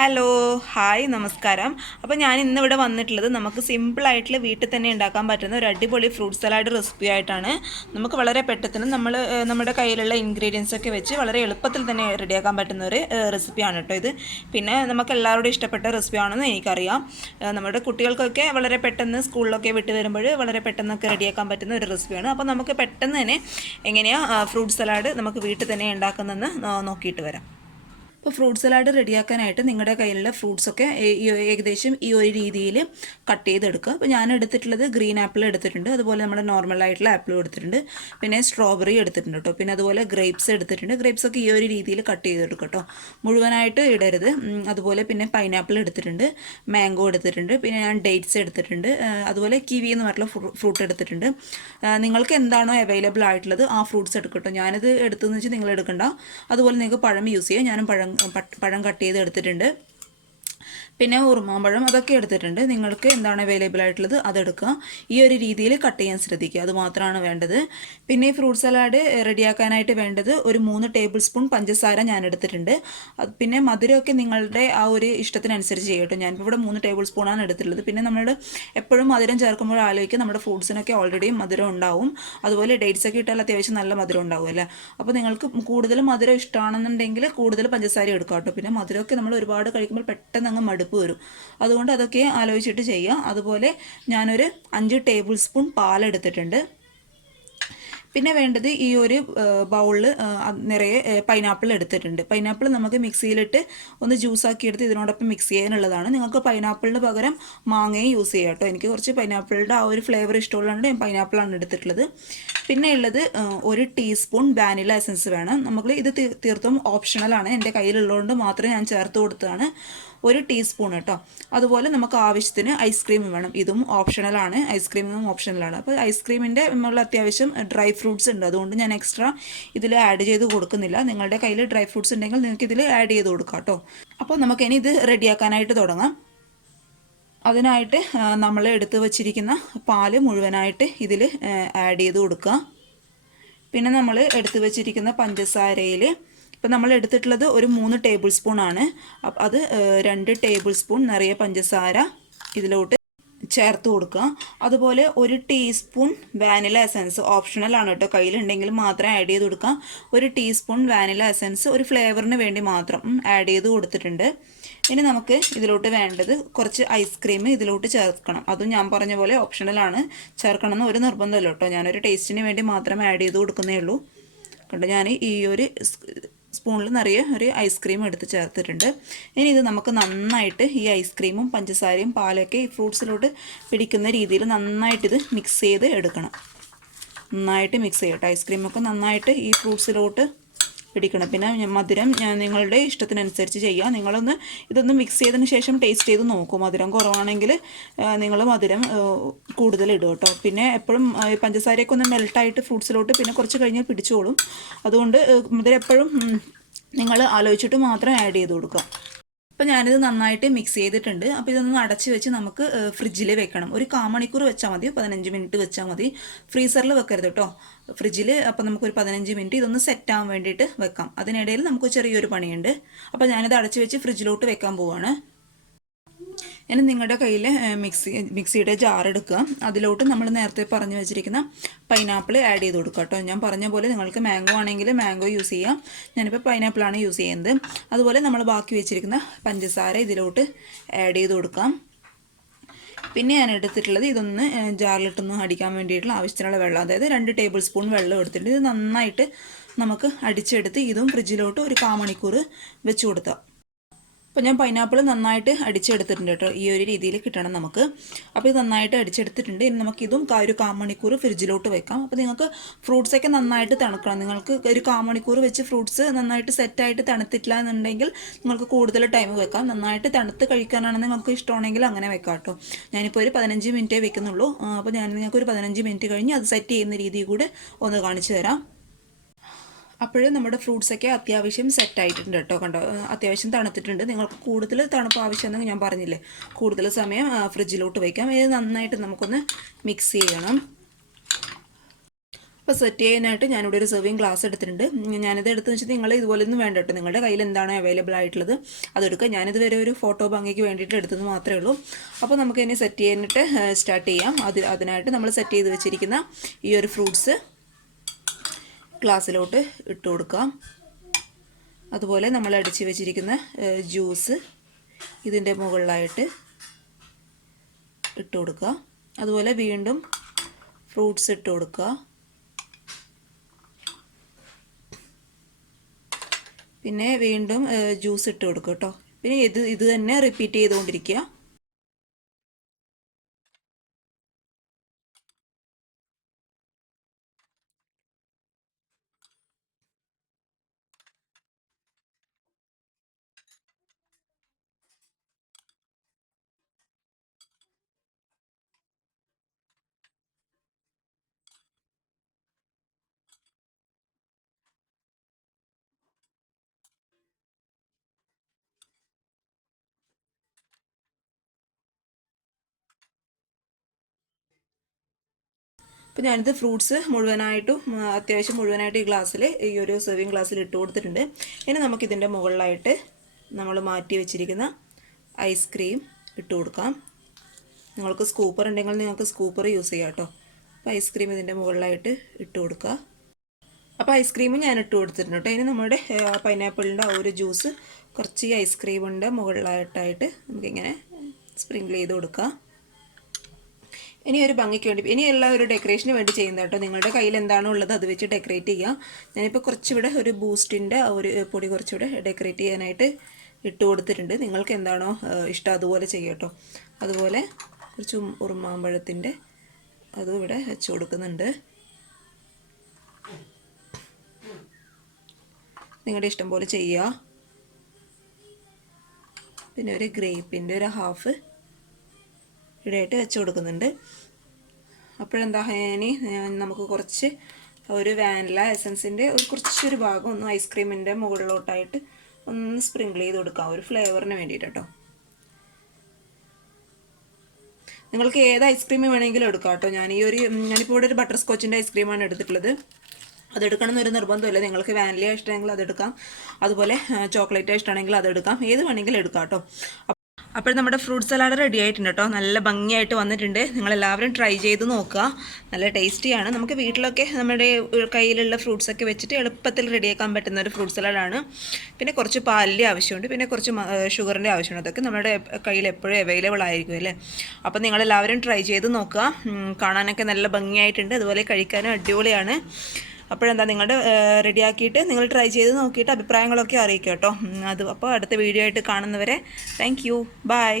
Hello hi നമസ്കാരം. അപ്പോൾ ഞാൻ ഇന്ന് ഇവിടെ വന്നിട്ടുള്ളത് നമുക്ക് സിമ്പിളായിട്ടുള്ള വീട്ടിൽ തന്നെ ഉണ്ടാക്കാൻ പറ്റുന്ന ഒരു അടിപൊളി ഫ്രൂട്ട് സലാഡ് റെസിപ്പി ആയിട്ടാണ്. നമുക്ക് വളരെ പെട്ടെന്ന് നമ്മൾ നമ്മുടെ കയ്യിലുള്ള ഇൻഗ്രീഡിയൻസ് ഒക്കെ വെച്ച് വളരെ എളുപ്പത്തിൽ തന്നെ റെഡിയാക്കാൻ പറ്റുന്ന ഒരു റെസിപ്പിയാണ് കേട്ടോ ഇത്. പിന്നെ നമുക്ക് എല്ലാവരോടും ഇഷ്ടപ്പെട്ട റെസിപ്പിയാണെന്ന് എനിക്കറിയാം. നമ്മുടെ കുട്ടികൾക്കൊക്കെ വളരെ പെട്ടെന്ന് സ്കൂളിലൊക്കെ വിട്ട് വരുമ്പോൾ വളരെ പെട്ടെന്നൊക്കെ റെഡിയാക്കാൻ പറ്റുന്ന ഒരു റെസിപ്പിയാണ് അപ്പോൾ നമുക്ക് പെട്ടെന്ന് തന്നെ എങ്ങനെയാണ് ഫ്രൂട്ട് സലാഡ് നമുക്ക് വീട്ടിൽ തന്നെ ഉണ്ടാക്കുന്നതെന്ന് നോക്കിയിട്ട് വരാം. ഇപ്പോൾ ഫ്രൂട്ട് സലാഡ് റെഡിയാക്കാനായിട്ട് നിങ്ങളുടെ കയ്യിലുള്ള ഫ്രൂട്ട്സൊക്കെ ഏകദേശം ഈ ഒരു രീതിയിൽ കട്ട് ചെയ്തെടുക്കുക. അപ്പോൾ ഞാൻ എടുത്തിട്ടുള്ളത് ഗ്രീൻ ആപ്പിൾ എടുത്തിട്ടുണ്ട്. അതുപോലെ നമ്മുടെ നോർമൽ ആയിട്ടുള്ള ആപ്പിളും എടുത്തിട്ടുണ്ട്. പിന്നെ സ്ട്രോബെറി എടുത്തിട്ടുണ്ട് കേട്ടോ പിന്നെ അതുപോലെ ഗ്രേപ്സ് എടുത്തിട്ടുണ്ട്. ഗ്രേപ്സ് ഒക്കെ ഈ ഒരു രീതിയിൽ കട്ട് ചെയ്തെടുക്കുക കേട്ടോ മുഴുവനായിട്ട് ഇടരുത്. അതുപോലെ പിന്നെ പൈനാപ്പിൾ എടുത്തിട്ടുണ്ട്. മാംഗോ എടുത്തിട്ടുണ്ട്. പിന്നെ ഞാൻ ഡേറ്റ്സ് എടുത്തിട്ടുണ്ട്. അതുപോലെ കിവി എന്ന് പറഞ്ഞിട്ടുള്ള ഫ്രൂട്ട് എടുത്തിട്ടുണ്ട്. നിങ്ങൾക്ക് എന്താണോ അവൈലബിൾ ആയിട്ടുള്ളത് ആ ഫ്രൂട്ട്സ് എടുക്കട്ടോ ഞാനിത് എടുത്തതെന്ന് വെച്ചാൽ നിങ്ങൾ എടുക്കണ്ട. അതുപോലെ നിങ്ങൾക്ക് പഴം യൂസ് ചെയ്യാം. ഞാനും പഴം പട്ട്- പഴം കട്ട് ചെയ്ത് എടുത്തിട്ടുണ്ട് പിന്നെ ഉറുമാമ്പഴം അതൊക്കെ എടുത്തിട്ടുണ്ട്. നിങ്ങൾക്ക് എന്താണ് അവൈലബിൾ ആയിട്ടുള്ളത് അതെടുക്കുക. ഈ ഒരു രീതിയിൽ കട്ട് ചെയ്യാൻ ശ്രദ്ധിക്കുക. അത് മാത്രമാണ് വേണ്ടത്. പിന്നെ ഈ ഫ്രൂട്ട് സലാഡ് റെഡിയാക്കാനായിട്ട് വേണ്ടത് ഒരു മൂന്ന് ടേബിൾ സ്പൂൺ പഞ്ചസാര ഞാൻ എടുത്തിട്ടുണ്ട്. പിന്നെ മധുരമൊക്കെ നിങ്ങളുടെ ആ ഒരു ഇഷ്ടത്തിനനുസരിച്ച് ചെയ്യട്ടോ ഞാനിപ്പോൾ ഇവിടെ മൂന്ന് ടേബിൾ സ്പൂണാണ് എടുത്തിട്ടുള്ളത്. പിന്നെ നമ്മൾ എപ്പോഴും മധുരം ചേർക്കുമ്പോൾ ആലോചിക്കുക. നമ്മുടെ ഫ്രൂട്ട്സിനൊക്കെ ഓൾറെഡി മധുരം ഉണ്ടാവും. അതുപോലെ ഡേറ്റ്സ് ഒക്കെ ഇട്ടാൽ അത്യാവശ്യം നല്ല മധുരം ഉണ്ടാവും അല്ലേ? അപ്പോൾ നിങ്ങൾക്ക് കൂടുതൽ മധുരം ഇഷ്ടമാണെന്നുണ്ടെങ്കിൽ കൂടുതൽ പഞ്ചസാര എടുക്കാം കേട്ടോ. പിന്നെ മധുരമൊക്കെ നമ്മൾ ഒരുപാട് കഴിക്കുമ്പോൾ പെട്ടെന്ന് അങ്ങ് മടുപ്പ് വരും. അതുകൊണ്ട് അതൊക്കെ ആലോചിച്ചിട്ട് ചെയ്യുക. അതുപോലെ ഞാനൊരു അഞ്ച് ടേബിൾ സ്പൂൺ പാലെടുത്തിട്ടുണ്ട് പിന്നെ വേണ്ടത് ഈ ഒരു ബൗളിൽ നിറയെ പൈനാപ്പിൾ എടുത്തിട്ടുണ്ട്. പൈനാപ്പിൾ നമുക്ക് മിക്സിയിലിട്ട് ഒന്ന് ജ്യൂസാക്കി എടുത്ത് ഇതിനോടൊപ്പം മിക്സ് ചെയ്യാനുള്ളതാണ്. നിങ്ങൾക്ക് പൈനാപ്പിളിന് പകരം മാങ്ങയും യൂസ് ചെയ്യാം കേട്ടോ. എനിക്ക് കുറച്ച് പൈനാപ്പിളിന്റെ ആ ഒരു ഫ്ലേവർ ഇഷ്ടമുള്ളതുകൊണ്ട് ഞാൻ പൈനാപ്പിളാണ് എടുത്തിട്ടുള്ളത്. പിന്നെ ഉള്ളത് ഒരു ടീസ്പൂൺ വാനില എസൻസ് വേണം. നമുക്ക് ഇത് തീർത്തും ഓപ്ഷണലാണ്. എന്റെ കയ്യിലുള്ളതുകൊണ്ട് മാത്രമേ ഞാൻ ചേർത്ത് കൊടുത്തതാണ്. ഒരു ടീസ്പൂൺ കേട്ടോ. അതുപോലെ നമുക്ക് ആവശ്യത്തിന് ഐസ്ക്രീം വേണം. ഇതും ഓപ്ഷണലാണ് ഐസ്ക്രീമും ഓപ്ഷണലാണ് അപ്പോൾ ഐസ്ക്രീമിന്റെ നമ്മളുടെ അത്യാവശ്യം ഡ്രൈ ഫ്രൂട്ട്സ് ഉണ്ട്. അതുകൊണ്ട് ഞാൻ എക്സ്ട്രാ ഇതിൽ ആഡ് ചെയ്ത് കൊടുക്കുന്നില്ല. നിങ്ങളുടെ കയ്യിൽ ഡ്രൈ ഫ്രൂട്ട്സ് ഉണ്ടെങ്കിൽ നിങ്ങൾക്ക് ഇതിൽ ആഡ് ചെയ്ത് കൊടുക്കാം കേട്ടോ. അപ്പോൾ നമുക്ക് ഇനി ഇത് റെഡിയാക്കാനായിട്ട് തുടങ്ങാം. അതിനായിട്ട് നമ്മൾ എടുത്തു വച്ചിരിക്കുന്ന പാൽ മുഴുവനായിട്ട് ഇതിൽ ആഡ് ചെയ്ത് കൊടുക്കുക. പിന്നെ നമ്മൾ എടുത്തു വച്ചിരിക്കുന്ന പഞ്ചസാരയിൽ ഇപ്പം നമ്മൾ എടുത്തിട്ടുള്ളത് ഒരു മൂന്ന് ടേബിൾ സ്പൂൺ ആണ് അത് രണ്ട് ടേബിൾ സ്പൂൺ നിറയെ പഞ്ചസാര ഇതിലോട്ട് ചേർത്ത് കൊടുക്കുക. അതുപോലെ ഒരു ടീസ്പൂൺ വാനില എസൻസ് ഓപ്ഷണൽ ആണ് കേട്ടോ. കയ്യിലുണ്ടെങ്കിൽ മാത്രം ആഡ് ചെയ്ത് കൊടുക്കുക. ഒരു ടീസ്പൂൺ വാനില എസൻസ് ഒരു ഫ്ലേവറിന് വേണ്ടി മാത്രം ആഡ് ചെയ്ത് കൊടുത്തിട്ടുണ്ട്. ഇനി നമുക്ക് ഇതിലോട്ട് വേണ്ടത് കുറച്ച് ഐസ്ക്രീം ഇതിലോട്ട് ചേർക്കണം. അതും ഞാൻ പറഞ്ഞ പോലെ ഓപ്ഷണലാണ് ചേർക്കണം എന്ന് ഒരു നിർബന്ധമല്ല കേട്ടോ. ഞാനൊരു ടേസ്റ്റിന് വേണ്ടി മാത്രം ആഡ് ചെയ്ത് കൊടുക്കുന്നേ ഉള്ളൂ. കണ്ടോ? ഞാൻ ഈ ഒരു സ്പൂണിൽ നിറയെ ഒരു ഐസ്ക്രീം എടുത്ത് ചേർത്തിട്ടുണ്ട്. ഇനി ഇത് നമുക്ക് നന്നായിട്ട് ഈ ഐസ്ക്രീമും പഞ്ചസാരയും പാലൊക്കെ ഈ ഫ്രൂട്ട്സിലോട്ട് പിടിക്കുന്ന രീതിയിൽ നന്നായിട്ട് ഇത് മിക്സ് ചെയ്ത് എടുക്കണം. നന്നായിട്ട് മിക്സ് ചെയ്യട്ടെ. ഐസ്ക്രീമൊക്കെ നന്നായിട്ട് ഈ ഫ്രൂട്ട്സിലോട്ട് പിടിക്കണം. പിന്നെ മധുരം നിങ്ങളുടെ ഇഷ്ടത്തിനനുസരിച്ച് ചെയ്യുക. നിങ്ങളൊന്ന് ഇതൊന്ന് മിക്സ് ചെയ്തതിന് ശേഷം ടേസ്റ്റ് ചെയ്ത് നോക്കും. മധുരം കുറവാണെങ്കിൽ നിങ്ങൾ മധുരം കൂടുതൽ ഇടും കേട്ടോ. പിന്നെ എപ്പോഴും പഞ്ചസാരയൊക്കെ ഒന്ന് മെൽട്ടായിട്ട് ഫ്രൂട്ട്സിലോട്ട് പിന്നെ കുറച്ച് കഴിഞ്ഞാൽ പിടിച്ചോളും. അതുകൊണ്ട് മധുരം എപ്പോഴും നിങ്ങൾ ആലോചിച്ചിട്ട് മാത്രം ആഡ് ചെയ്ത് കൊടുക്കുക. അപ്പോൾ ഞാനിത് നന്നായിട്ട് മിക്സ് ചെയ്തിട്ടുണ്ട്. അപ്പോൾ ഇതൊന്ന് അടച്ച് വെച്ച് നമുക്ക് ഫ്രിഡ്ജിൽ വെക്കണം. ഒരു കാമണിക്കൂർ വെച്ചാൽ മതി. പതിനഞ്ച് മിനിറ്റ് വെച്ചാൽ മതി. ഫ്രീസറിൽ വെക്കരുത് കേട്ടോ ഫ്രിഡ്ജിൽ അപ്പോൾ നമുക്കൊരു പതിനഞ്ച് മിനിറ്റ് ഇതൊന്ന് സെറ്റ് ആവാൻ വേണ്ടിയിട്ട് വെക്കാം. അതിനിടയിൽ നമുക്ക് ചെറിയൊരു പണിയുണ്ട്. അപ്പോൾ ഞാനിത് അടച്ച് വെച്ച് ഫ്രിഡ്ജിലോട്ട് വെക്കാൻ പോവാണ്. ഇനി നിങ്ങളുടെ കയ്യിൽ മിക്സി മിക്സിയുടെ ജാർ എടുക്കുക. അതിലോട്ട് നമ്മൾ നേരത്തെ പറഞ്ഞു വെച്ചിരിക്കുന്ന പൈനാപ്പിൾ ആഡ് ചെയ്ത് കൊടുക്കുക കേട്ടോ. ഞാൻ പറഞ്ഞ പോലെ നിങ്ങൾക്ക് മാംഗോ ആണെങ്കിൽ മാംഗോ യൂസ് ചെയ്യാം. ഞാനിപ്പോൾ പൈനാപ്പിളാണ് യൂസ് ചെയ്യുന്നത്. അതുപോലെ നമ്മൾ ബാക്കി വെച്ചിരിക്കുന്ന പഞ്ചസാര ഇതിലോട്ട് ആഡ് ചെയ്ത് കൊടുക്കാം പിന്നെ ഞാൻ എടുത്തിട്ടുള്ളത് ഇതൊന്ന് ജാറിലിട്ടൊന്ന് അടിക്കാൻ വേണ്ടിയിട്ടുള്ള ആവശ്യത്തിനുള്ള വെള്ളം. അതായത് രണ്ട് ടേബിൾ സ്പൂൺ വെള്ളം എടുത്തിട്ട് ഇത് നന്നായിട്ട് നമുക്ക് അടിച്ചെടുത്ത് ഇതും ഫ്രിഡ്ജിലോട്ട് ഒരു കാമണിക്കൂർ വെച്ച് കൊടുത്താൽ അപ്പോൾ ഞാൻ പൈനാപ്പിൾ നന്നായിട്ട് അടിച്ചെടുത്തിട്ടുണ്ട് കേട്ടോ. ഈ ഒരു രീതിയിൽ കിട്ടണം നമുക്ക്. അപ്പോൾ ഇത് നന്നായിട്ട് അടിച്ചെടുത്തിട്ടുണ്ട്. ഇനി നമുക്കിതും ഒരു കാമണിക്കൂർ ഫ്രിഡ്ജിലോട്ട് വെക്കാം. അപ്പോൾ നിങ്ങൾക്ക് ഫ്രൂട്ട്സ് ഒക്കെ നന്നായിട്ട് തണുക്കണം. നിങ്ങൾക്ക് ഒരു കാമണിക്കൂർ വെച്ച് ഫ്രൂട്ട്സ് നന്നായിട്ട് സെറ്റായിട്ട് തണുത്തിട്ടില്ല എന്നുണ്ടെങ്കിൽ നിങ്ങൾക്ക് കൂടുതൽ ടൈം വെക്കാം. നന്നായിട്ട് തണുത്ത് കഴിക്കാനാണ് നിങ്ങൾക്ക് ഇഷ്ടമാണെങ്കിൽ അങ്ങനെ വെക്കാം കേട്ടോ. ഞാനിപ്പോൾ ഒരു പതിനഞ്ച് മിനിറ്റേ വെക്കുന്നുള്ളൂ. അപ്പോൾ ഞാൻ നിങ്ങൾക്ക് ഒരു പതിനഞ്ച് മിനിറ്റ് കഴിഞ്ഞ് അത് സെറ്റ് ചെയ്യുന്ന രീതി കൂടെ ഒന്ന് കാണിച്ചു തരാം. അപ്പോഴും നമ്മുടെ ഫ്രൂട്ട്സൊക്കെ അത്യാവശ്യം സെറ്റ് ആയിട്ടുണ്ട് കേട്ടോ കണ്ടോ? അത്യാവശ്യം തണുത്തിട്ടുണ്ട്. നിങ്ങൾക്ക് കൂടുതൽ തണുപ്പ് ആവശ്യമെന്ന് ഞാൻ പറഞ്ഞില്ലേ? കൂടുതൽ സമയം ഫ്രിഡ്ജിലോട്ട് വയ്ക്കാം ഇത് നന്നായിട്ട് നമുക്കൊന്ന് മിക്സ് ചെയ്യണം. അപ്പോൾ അപ്പോൾ സെറ്റ് ചെയ്യാനായിട്ട് ഞാനിവിടെ ഒരു സെർവിങ് ഗ്ലാസ് എടുത്തിട്ടുണ്ട്. ഞാനിത് എടുത്ത് വെച്ചാൽ നിങ്ങൾ ഇതുപോലൊന്നും വേണ്ട കേട്ടോ. നിങ്ങളുടെ കയ്യിൽ എന്താണ് അവൈലബിൾ ആയിട്ടുള്ളത് അതെടുക്കുക. ഞാനിത് വരെ ഒരു ഫോട്ടോ ഭംഗിക്ക് വേണ്ടിയിട്ട് എടുത്തത് മാത്രമേ ഉള്ളൂ. അപ്പോൾ നമുക്ക് ഇനി സെറ്റ് ചെയ്യാനായിട്ട് സ്റ്റാർട്ട് ചെയ്യാം. അത് അതിനായിട്ട് നമ്മൾ സെറ്റ് ചെയ്ത് വെച്ചിരിക്കുന്ന ഈ ഒരു ഫ്രൂട്ട്സ് ഗ്ലാസ്സിലോട്ട് ഇട്ട് കൊടുക്കാം. അതുപോലെ നമ്മൾ അടിച്ച് വെച്ചിരിക്കുന്ന ജ്യൂസ് ഇതിന്റെ മുകളിലായിട്ട് ഇട്ട് കൊടുക്കുക അതുപോലെ വീണ്ടും ഫ്രൂട്ട്സ് ഇട്ട് കൊടുക്കുക. പിന്നെ വീണ്ടും ജ്യൂസ് ഇട്ട് കൊടുക്കുക കേട്ടോ. പിന്നെ ഇത് ഇത് തന്നെ റിപ്പീറ്റ് ചെയ്തുകൊണ്ടിരിക്കുക. അപ്പോൾ ഞാനിത് ഫ്രൂട്ട്സ് മുഴുവനായിട്ടും അത്യാവശ്യം മുഴുവനായിട്ട് ഈ ഗ്ലാസ്സിൽ ഈ ഒരു സെർവിങ് ഗ്ലാസ്സിൽ ഇട്ട് കൊടുത്തിട്ടുണ്ട്. ഇനി നമുക്കിതിന്റെ മുകളിലായിട്ട് നമ്മൾ മാറ്റി വെച്ചിരിക്കുന്ന ഐസ്ക്രീം ഇട്ട് കൊടുക്കാം. നിങ്ങൾക്ക് സ്കൂപ്പർ ഉണ്ടെങ്കിൽ നിങ്ങൾക്ക് സ്കൂപ്പർ യൂസ് ചെയ്യാം കേട്ടോ. അപ്പോൾ ഐസ്ക്രീം ഇതിന്റെ മുകളിലായിട്ട് ഇട്ട് കൊടുക്കുക അപ്പോൾ ഐസ്ക്രീം ഞാൻ ഇട്ട് കൊടുത്തിട്ടുണ്ട് കേട്ടോ. ഇനി നമ്മുടെ പൈനാപ്പിളിന്റെ ആ ഒരു ജ്യൂസ് കുറച്ച് ഐസ്ക്രീമിന്റെ മുകളിലായിട്ടായിട്ട് നമുക്കിങ്ങനെ സ്പ്രിങ്കിൾ ചെയ്ത് കൊടുക്കാം. ഇനി ഒരു ഭംഗിക്ക് വേണ്ടി ഇനി എല്ലാം ഒരു ഡെക്കറേഷന് വേണ്ടി ചെയ്യുന്നത് കേട്ടോ. നിങ്ങളുടെ കയ്യിൽ എന്താണോ ഉള്ളത് അത് വെച്ച് ഡെക്കറേറ്റ് ചെയ്യുക ഞാനിപ്പോൾ കുറച്ചിവിടെ ഒരു ബൂസ്റ്റിന്റെ ഒരു പൊടി കുറച്ചുകൂടെ ഡെക്കറേറ്റ് ചെയ്യാനായിട്ട് ഇട്ട് കൊടുത്തിട്ടുണ്ട്. നിങ്ങൾക്ക് എന്താണോ ഇഷ്ടം അതുപോലെ ചെയ്യുക കേട്ടോ. അതുപോലെ കുറച്ച് ഉറുമാമ്പഴത്തിന്റെ അതും ഇവിടെ വെച്ച് കൊടുക്കുന്നുണ്ട്. നിങ്ങളുടെ ഇഷ്ടം പോലെ ചെയ്യുക പിന്നെ ഒരു ഗ്രേപ്പിന്റെ ഒരു ഹാഫ് ഇവിടെയായിട്ട് വെച്ച് കൊടുക്കുന്നുണ്ട്. അപ്പോഴെന്താ ഇനി നമുക്ക് കുറച്ച് ഒരു വാനില എസൻസിന്റെ ഒരു കുറച്ചൊരു ഭാഗം ഒന്ന് ഐസ്ക്രീമിന്റെ മുകളിലോട്ടായിട്ട് ഒന്ന് സ്പ്രിങ്കിൾ ചെയ്ത് കൊടുക്കാം ഒരു ഫ്ലേവറിന് വേണ്ടിയിട്ട് കേട്ടോ നിങ്ങൾക്ക് ഏത് ഐസ്ക്രീം വേണമെങ്കിലും എടുക്കാം കേട്ടോ. ഞാൻ ഈ ഒരു ഞാനിപ്പോൾ ഇവിടെ ഒരു ബട്ടർ സ്കോച്ചിന്റെ ഐസ്ക്രീമാണ് എടുത്തിട്ടുള്ളത്. അതെടുക്കണം എന്നൊരു നിർബന്ധമില്ല. നിങ്ങൾക്ക് വാനില ഇഷ്ടമെങ്കിൽ അതെടുക്കാം അതുപോലെ ചോക്ലേറ്റ് ഇഷ്ടമാണെങ്കിൽ അതെടുക്കാം ഏത് വേണമെങ്കിലും എടുക്കാം കേട്ടോ. അപ്പോൾ നമ്മുടെ ഫ്രൂട്ട് സലാഡ് റെഡി ആയിട്ടുണ്ട് കേട്ടോ. നല്ല ഭംഗിയായിട്ട് വന്നിട്ടുണ്ട്. നിങ്ങളെല്ലാവരും ട്രൈ ചെയ്ത് നോക്കുക. നല്ല ടേസ്റ്റിയാണ്. നമുക്ക് വീട്ടിലൊക്കെ നമ്മുടെ കയ്യിലുള്ള ഫ്രൂട്ട്സൊക്കെ വെച്ചിട്ട് എളുപ്പത്തിൽ റെഡിയാക്കാൻ പറ്റുന്ന ഒരു ഫ്രൂട്ട് സലാഡാണ്. പിന്നെ കുറച്ച് പാലിന്റെ ആവശ്യമുണ്ട്. പിന്നെ കുറച്ച് ഷുഗറിന്റെ ആവശ്യമുണ്ട്. അതൊക്കെ നമ്മുടെ കയ്യിൽ എപ്പോഴും അവൈലബിൾ ആയിരിക്കും അല്ലേ? അപ്പോൾ നിങ്ങളെല്ലാവരും ട്രൈ ചെയ്ത് നോക്കുക. കാണാനൊക്കെ നല്ല ഭംഗിയായിട്ടുണ്ട്. അതുപോലെ കഴിക്കാനും അടിപൊളിയാണ്. അപ്പോഴെന്താ നിങ്ങളുടെ റെഡിയാക്കിയിട്ട് നിങ്ങൾ ട്രൈ ചെയ്ത് നോക്കിയിട്ട് അഭിപ്രായങ്ങളൊക്കെ അറിയിക്കുക കേട്ടോ. അത് അപ്പോൾ അടുത്ത വീഡിയോ ആയിട്ട് കാണുന്നവരെ താങ്ക് യു ബൈ